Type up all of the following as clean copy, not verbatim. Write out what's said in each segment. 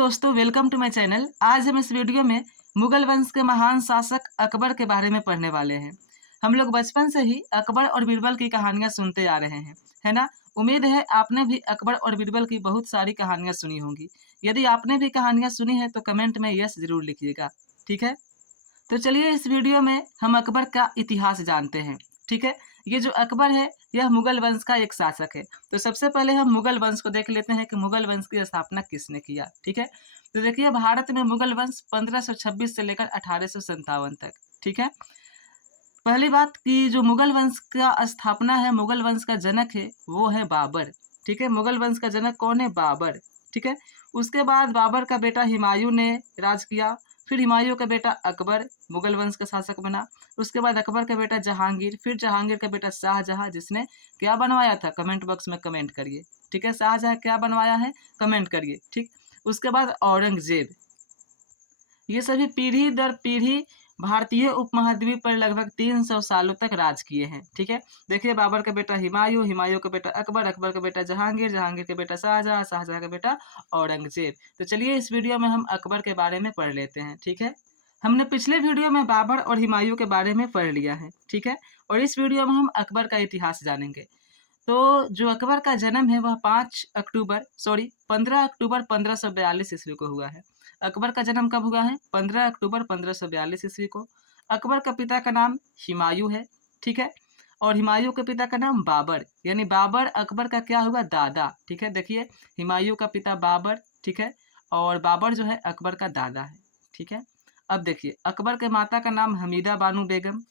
दोस्तों, welcome to my channel. आज हम इस वीडियो में मुगल वंश के महान शासक अकबर के बारे में पढ़ने वाले हैं। हम लोग बचपन से ही अकबर और बीरबल की कहानियां सुनते आ रहे हैं, है ना। उम्मीद है आपने भी अकबर और बीरबल की बहुत सारी कहानियां सुनी होंगी। यदि आपने भी कहानियां सुनी है तो कमेंट में यस जरूर लिखिएगा, ठीक है। तो चलिए इस वीडियो में हम अकबर का इतिहास जानते हैं, ठीक है। ये जो अकबर है यह मुगल वंश का एक शासक है। तो सबसे पहले हम मुगल वंश को देख लेते हैं कि मुगल वंश की स्थापना किसने किया, ठीक है। तो देखिए भारत में मुगल वंश 1526 से लेकर 1857 तक, ठीक है। पहली बात कि जो मुगल वंश का स्थापना है, मुगल वंश का जनक है वो है बाबर, ठीक है। मुगल वंश का जनक कौन है? बाबर, ठीक है। उसके बाद बाबर का बेटा हुमायूं ने राज किया। फिर हुमायूं का बेटा अकबर मुगल वंश का शासक बना। उसके बाद अकबर का बेटा जहांगीर, फिर जहांगीर का बेटा शाहजहां, जिसने क्या बनवाया था कमेंट बॉक्स में कमेंट करिए, ठीक है। शाहजहां क्या बनवाया है कमेंट करिए, ठीक। उसके बाद औरंगजेब। ये सभी पीढ़ी दर पीढ़ी भारतीय उपमहाद्वीप पर लगभग 300 सालों तक राज किए हैं, ठीक है। देखिए बाबर का बेटा हुमायूं, हुमायूं का बेटा अकबर, अकबर का बेटा जहांगीर, जहांगीर का बेटा शाहजहां, शाहजहां का बेटा औरंगजेब। तो चलिए इस वीडियो में हम अकबर के बारे में पढ़ लेते हैं, ठीक है। हमने पिछले वीडियो में बाबर और हुमायूं के बारे में पढ़ लिया है, ठीक है। और इस वीडियो में हम अकबर का इतिहास जानेंगे। तो जो अकबर का जन्म है वह 15 अक्टूबर 1542 ईस्वी को हुआ है। अकबर का जन्म कब हुआ है? 15 अक्टूबर 1542 ईस्वी को। अकबर का पिता का नाम हुमायूं है, ठीक है। और हुमायूं के पिता का नाम बाबर, यानी बाबर अकबर का क्या हुआ? दादा, ठीक है। देखिए हुमायूं का पिता बाबर, ठीक है। और बाबर जो है अकबर का दादा है, ठीक है। अब देखिए अकबर के माता का नाम हमीदा बानो बेगम,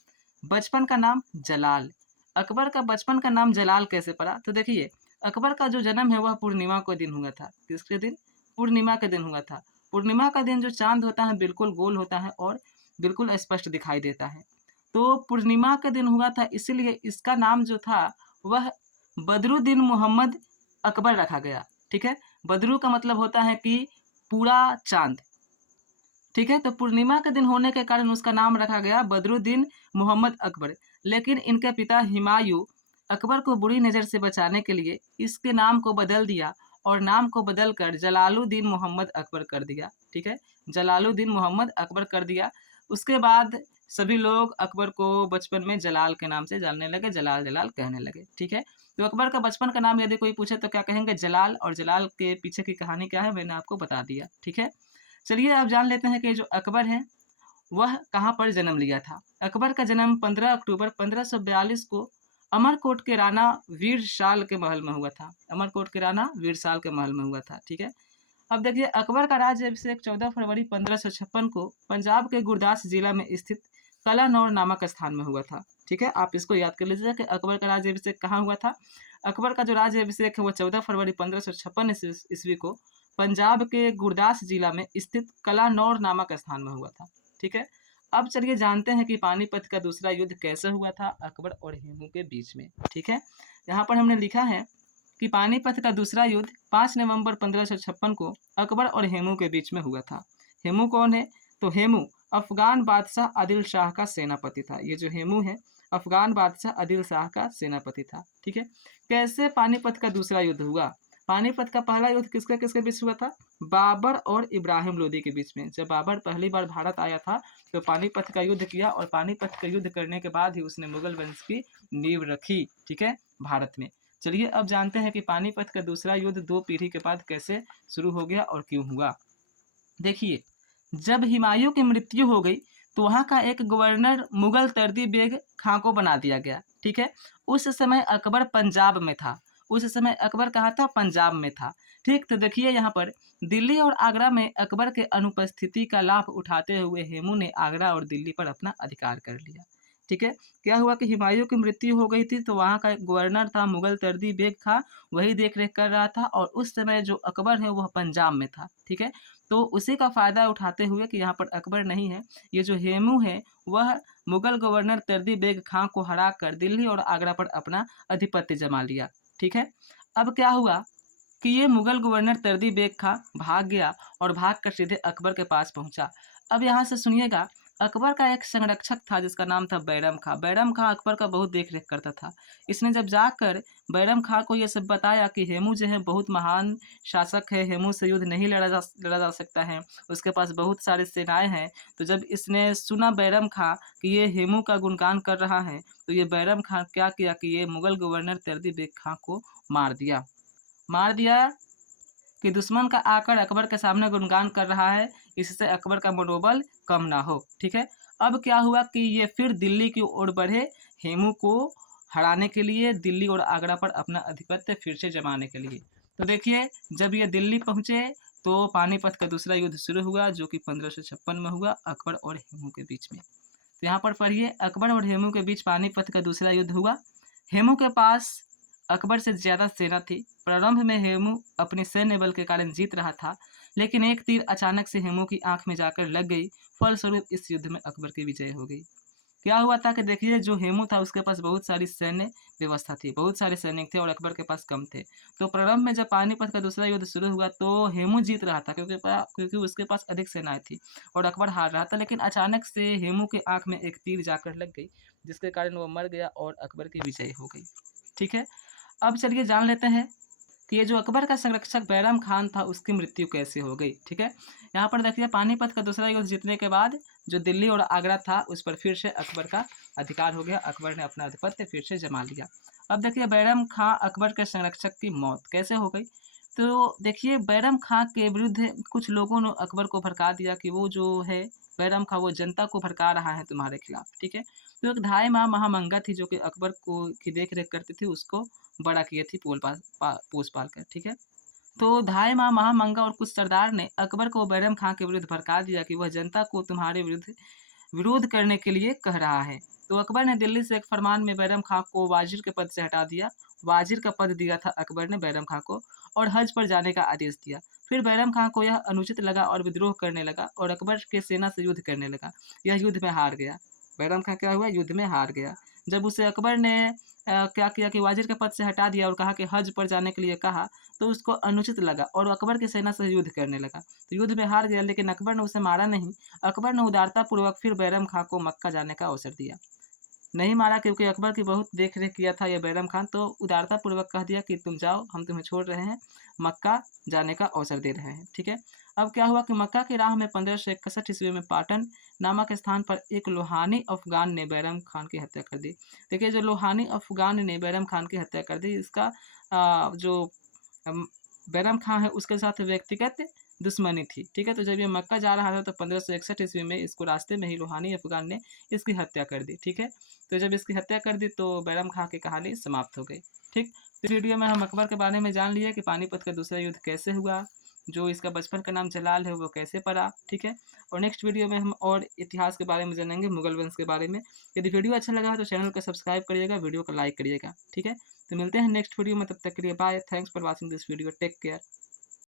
बचपन का नाम जलाल। अकबर का बचपन का नाम जलाल कैसे पड़ा? तो देखिए अकबर का जो जन्म है वह पूर्णिमा को दिन हुआ था। किसके दिन? पूर्णिमा के दिन हुआ था। पूर्णिमा का दिन जो चांद होता है बिल्कुल गोल होता है और बिल्कुल स्पष्ट दिखाई देता है। तो पूर्णिमा के दिन हुआ था, इसीलिए इसका नाम जो था वह बदरुद्दीन मोहम्मद अकबर रखा गया, ठीक है। बदरू का मतलब होता है कि पूरा चांद, ठीक है। तो पूर्णिमा के दिन होने के कारण उसका नाम रखा गया बदरुद्दीन मोहम्मद अकबर। लेकिन इनके पिता हुमायूं अकबर को बुरी नज़र से बचाने के लिए इसके नाम को बदल दिया और नाम को बदलकर जलालुद्दीन मोहम्मद अकबर कर दिया, ठीक है। जलालुद्दीन मोहम्मद अकबर कर दिया। उसके बाद सभी लोग अकबर को बचपन में जलाल के नाम से जानने लगे, जलाल जलाल कहने लगे, ठीक है। तो अकबर का बचपन का नाम यदि कोई पूछे तो क्या कहेंगे? जलाल। और जलाल के पीछे की कहानी क्या है मैंने आपको बता दिया, ठीक है। चलिए अब जान लेते हैं कि जो अकबर है वह कहाँ पर जन्म लिया था। अकबर का जन्म 15 अक्टूबर 1542 को अमरकोट के राणा वीरशाल के महल में हुआ था। अमरकोट के राणा वीरशाल के महल में हुआ था, ठीक है। अब देखिए अकबर का राज्याभिषेक 14 फरवरी 1556 को पंजाब के गुरदास जिला में स्थित कलानौर नामक स्थान में हुआ था, ठीक है। आप इसको याद कर लीजिए कि अकबर का राज्याभिषेक कहाँ हुआ था। अकबर का जो राज्याभिषेक है वो 14 फरवरी 1556 ईस्वी को पंजाब के गुरदास जिला में स्थित कलानौर नामक स्थान में हुआ था, ठीक है। अब चलिए जानते हैं कि पानीपत का दूसरा युद्ध कैसे हुआ था अकबर और हेमू के बीच में, ठीक है। यहाँ पर हमने लिखा है कि पानीपत का दूसरा युद्ध 5 नवंबर 1556 को अकबर और हेमू के बीच में हुआ था। हेमू कौन है? तो हेमू अफगान बादशाह आदिल शाह का सेनापति था। ये जो हेमू है अफगान बादशाह आदिल शाह का सेनापति था, ठीक है। कैसे पानीपत का दूसरा युद्ध हुआ? पानीपत का पहला युद्ध किसके किसके बीच हुआ था? बाबर और इब्राहिम लोदी के बीच में। जब बाबर पहली बार भारत आया था तो पानीपत का युद्ध किया और पानीपत का युद्ध करने के बाद ही उसने मुगल वंश की नींव रखी, ठीक है, भारत में। चलिए अब जानते हैं कि पानीपत का दूसरा युद्ध 2 पीढ़ी के बाद कैसे शुरू हो गया और क्यों हुआ। देखिए जब हुमायूं की मृत्यु हो गई तो वहाँ का एक गवर्नर मुगल तर्दी बेग खां को बना दिया गया, ठीक है। उस समय अकबर पंजाब में था। उस समय अकबर कहाँ था? पंजाब में था, ठीक। तो देखिए यहाँ पर दिल्ली और आगरा में अकबर के अनुपस्थिति का लाभ उठाते हुए हेमू ने आगरा और दिल्ली पर अपना अधिकार कर लिया, ठीक है। क्या हुआ कि हुमायूं की मृत्यु हो गई थी तो वहाँ का एक गवर्नर था मुगल तर्दी बेग खां, वही देख रेख कर रहा था और उस समय जो अकबर है वह पंजाब में था, ठीक है। तो उसी का फायदा उठाते हुए कि यहाँ पर अकबर नहीं है, ये जो हेमू है वह मुगल गवर्नर तर्दी बेग खां को हरा कर दिल्ली और आगरा पर अपना अधिपत्य जमा लिया, ठीक है। अब क्या हुआ कि ये मुगल गवर्नर तर्दी बेग खां भाग गया और भाग कर सीधे अकबर के पास पहुंचा। अब यहाँ से सुनिएगा अकबर का एक संरक्षक था जिसका नाम था बैरम खां। बैरम खां अकबर का बहुत देख रेख करता था। इसने जब जाकर बैरम खां को ये सब बताया कि हेमू जो है बहुत महान शासक है, हेमू से युद्ध नहीं लड़ा जा सकता है, उसके पास बहुत सारी सेनाएं हैं। तो जब इसने सुना बैरम खां कि ये हेमू का गुणगान कर रहा है, तो ये बैरम खां क्या किया कि ये मुगल गवर्नर तरदी बेग खां को मार दिया। मार दिया कि दुश्मन का आकर अकबर के सामने गुणगान कर रहा है, इससे अकबर का मनोबल कम ना हो। ठीक है। अब क्या हुआ कि ये फिर दिल्ली की ओर बढ़े, हेमू को हराने के लिए, दिल्ली और आगरा पर अपना आधिपत्य फिर से जमाने के लिए। तो देखिए, जब ये दिल्ली पहुंचे तो पानीपत का दूसरा युद्ध शुरू हुआ, जो कि 1556 में हुआ अकबर और हेमू के बीच में। तो यहाँ पर पढ़िए, अकबर और हेमू के बीच पानीपत का दूसरा युद्ध हुआ। हेमू के पास अकबर से ज़्यादा सेना थी। प्रारंभ में हेमू अपने सैन्य बल के कारण जीत रहा था, लेकिन एक तीर अचानक से हेमू की आंख में जाकर लग गई। फलस्वरूप इस युद्ध में अकबर की विजय हो गई। क्या हुआ था कि देखिए, जो हेमू था उसके पास बहुत सारी सैन्य व्यवस्था थी, बहुत सारे सैनिक थे और अकबर के पास कम थे। तो प्रारंभ में जब पानीपत का दूसरा युद्ध शुरू हुआ तो हेमू जीत रहा था, क्योंकि उसके पास अधिक सेनाएं थी और अकबर हार रहा था। लेकिन अचानक से हेमू के आंख में एक तीर जाकर लग गई, जिसके कारण वो मर गया और अकबर की विजय हो गई। ठीक है। अब चलिए जान लेते हैं कि ये जो अकबर का संरक्षक बैरम खान था उसकी मृत्यु कैसे हो गई। ठीक है। यहाँ पर देखिए, पानीपत का दूसरा युद्ध जीतने के बाद जो दिल्ली और आगरा था उस पर फिर से अकबर का अधिकार हो गया। अकबर ने अपना आधिपत्य फिर से जमा लिया। अब देखिए, बैरम खां अकबर के संरक्षक की मौत कैसे हो गई। तो देखिए, बैरम खां के विरुद्ध कुछ लोगों ने अकबर को भड़का दिया कि वो जो है बैरम खां, वो जनता को भड़का रहा है तुम्हारे खिलाफ। ठीक है। तो एक धाई माँ महामंगा थी जो कि अकबर को की देख रेख करती थी, उसको बड़ा किए थी पोस पाल कर। ठीक है। तो धाई माँ महामंगा और कुछ सरदार ने अकबर को बैरम खां के विरुद्ध भड़का दिया कि वह जनता को तुम्हारे विरुद्ध विरोध करने के लिए कह रहा है। तो अकबर ने दिल्ली से एक फरमान में बैरम खां को वाजिर के पद से हटा दिया। वाजिर का पद दिया था अकबर ने बैरम खां को, और हज पर जाने का आदेश दिया। फिर बैरम खां को यह अनुचित लगा और विद्रोह करने लगा और अकबर के सेना से युद्ध करने लगा। यह युद्ध में हार गया। बैरम खां क्या हुआ, युद्ध में हार गया। जब उसे अकबर ने क्या किया कि वाजिर के पद से हटा दिया और कहा कि हज पर जाने के लिए कहा, तो उसको अनुचित लगा और अकबर की सेना से युद्ध करने लगा। तो युद्ध में हार गया, लेकिन अकबर ने उसे मारा नहीं। अकबर ने उदारतापूर्वक फिर बैरम खां को मक्का जाने का अवसर दिया। नहीं मारा, क्योंकि अकबर की बहुत देख रेख किया था ये बैरम खान, तो उदारतापूर्वक कह दिया कि तुम जाओ, हम तुम्हें छोड़ रहे हैं, मक्का जाने का अवसर दे रहे हैं। ठीक है। अब क्या हुआ कि मक्का की राह में 1561 ईस्वी में पाटन नामक स्थान पर एक लोहानी अफगान ने बैरम खान की हत्या कर दी। देखिए, जो लोहानी अफगान ने बैरम खान की हत्या कर दी, इसका जो अम, बैरम खां है उसके साथ व्यक्तिगत दुश्मनी थी। ठीक है। तो जब ये मक्का जा रहा था तो 1561 ईस्वी में इसको रास्ते में ही लोहानी अफगान ने इसकी हत्या कर दी। ठीक है। तो जब इसकी हत्या कर दी तो बैरम खां की कहानी समाप्त हो गई। ठीक। इस वीडियो में हम अकबर के बारे में जान लिए कि पानीपत का दूसरा युद्ध कैसे हुआ, जो इसका बचपन का नाम जलाल है वो कैसे पड़ा। ठीक है। और नेक्स्ट वीडियो में हम और इतिहास के बारे में जानेंगे, मुगल वंश के बारे में। यदि वीडियो अच्छा लगा है तो चैनल को सब्सक्राइब करिएगा, वीडियो को लाइक करिएगा। ठीक है। तो मिलते हैं नेक्स्ट वीडियो में, तब तक के लिए bye. Thanks for watching this video. Take care.